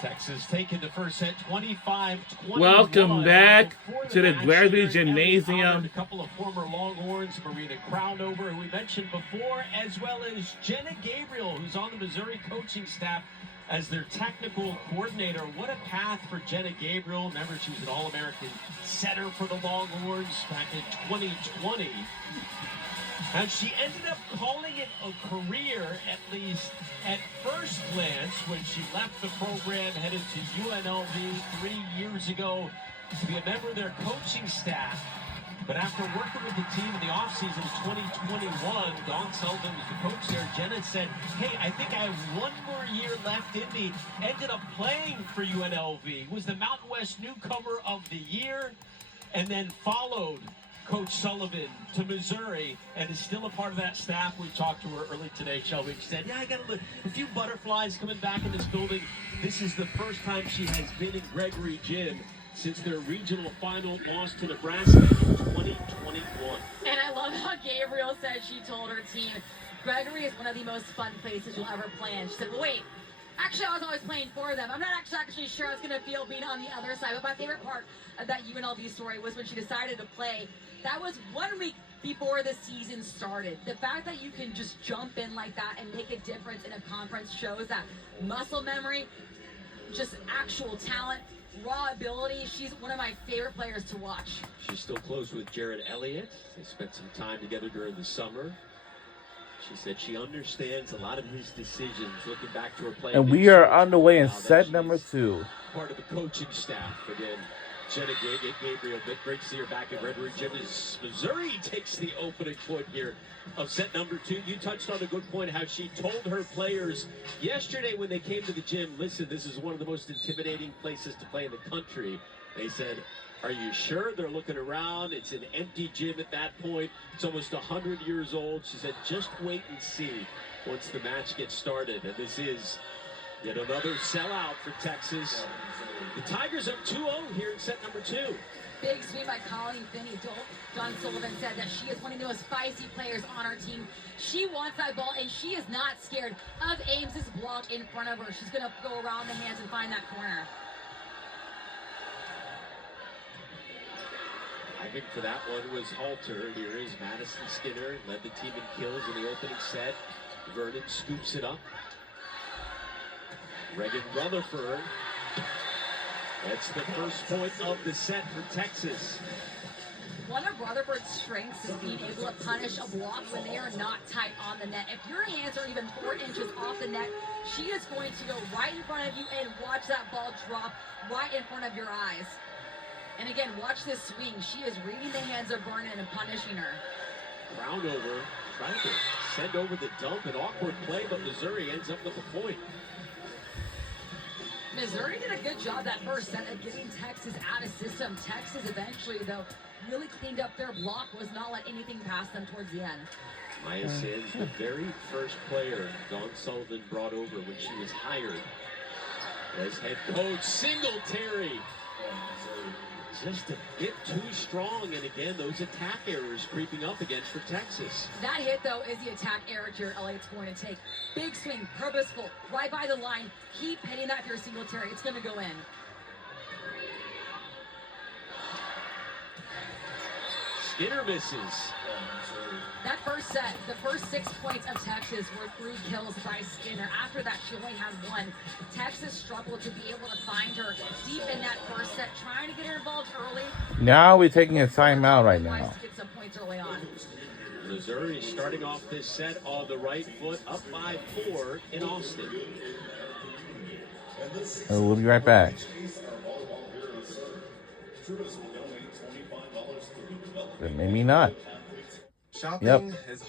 Texas taking the first set 25-21. Welcome back to the Gravity Gymnasium. A couple of former Longhorns, Marina Crownover, who we mentioned before, as well as Jenna Gabriel, who's on the Missouri coaching staff as their technical coordinator. What a path for Jenna Gabriel. Remember, she was an All-American setter for the Longhorns back in 2020. And she ended up calling it a career, at least at first glance, when she left the program, headed to UNLV 3 years ago to be a member of their coaching staff. But after working with the team in the offseason of 2021, Dawn Sullivan was the coach there. Jenna said, hey, I think I have one more year left in me. Ended up playing for UNLV, was the Mountain West Newcomer of the Year, and then followed Coach Sullivan to Missouri, and is still a part of that staff. We talked to her early today, Shelby. She said, yeah, I got a few butterflies coming back in this building. This is the first time she has been in Gregory Gym since their regional final loss to Nebraska in 2021. And I love how Gabriel said she told her team, Gregory is one of the most fun places you'll ever play in. She said, well, wait, actually, I was always playing for them. I'm not actually sure I was going to feel being on the other side. But my favorite part of that UNLV story was when she decided to play. That was 1 week before the season started. The fact that you can just jump in like that and make a difference in a conference shows that muscle memory, just actual talent, raw ability. She's one of my favorite players to watch. She's still close with Jared Elliott. They spent some time together during the summer. She said she understands a lot of his decisions, looking back to her play. And we are on the way in set number 2. Part of the coaching staff. Again, Jenna Gabriel, great to see her back at Gregory Gym as Missouri takes the opening point here of set number 2. You touched on a good point, how she told her players yesterday when they came to the gym, listen, this is one of the most intimidating places to play in the country. They said, are you sure? They're looking around. It's an empty gym at that point. It's almost 100 years old. She said, just wait and see once the match gets started. And this is yet another sellout for Texas. The Tigers up 2-0 here in set number 2. Big swing by Colleen Finney. Dawn Sullivan said that she is one of the most feisty players on our team. She wants that ball, and she is not scared of Ames's block in front of her. She's going to go around the hands and find that corner. I think for that one was Halter. Here is Madison Skinner, led the team in kills in the opening set. Vernon scoops it up. Reagan Rutherford. That's the first point of the set for Texas. One of Rutherford's strengths is being able to punish a block when they are not tight on the net. If your hands are even 4 inches off the net, she is going to go right in front of you and watch that ball drop right in front of your eyes. And again, watch this swing. She is reading the hands of Vernon and punishing her. Crownover trying to send over the dump, an awkward play, but Missouri ends up with a point. Missouri did a good job that first set of getting Texas out of system. Texas eventually, though, really cleaned up their block, was not let anything pass them towards the end. Maya Sands, the very first player Dawn Sullivan brought over when she was hired as head coach. Singletary just a bit too strong, and again, those attack errors creeping up again for Texas. That hit, though, is the attack error Jared Elliott's going to take. Big swing, purposeful, right by the line. Keep hitting that for your Singletary. It's going to go in. Skinner misses. That first set, the first 6 points of Texas were 3 kills by Skinner. After that, she only had 1. Texas struggled to be able to find her deep in that first set, trying to get her involved early. Now we're taking a timeout right now. To get some points early on. Missouri starting off this set on the right foot, up by 4 in Austin. We'll be right back. But maybe not. Shopping is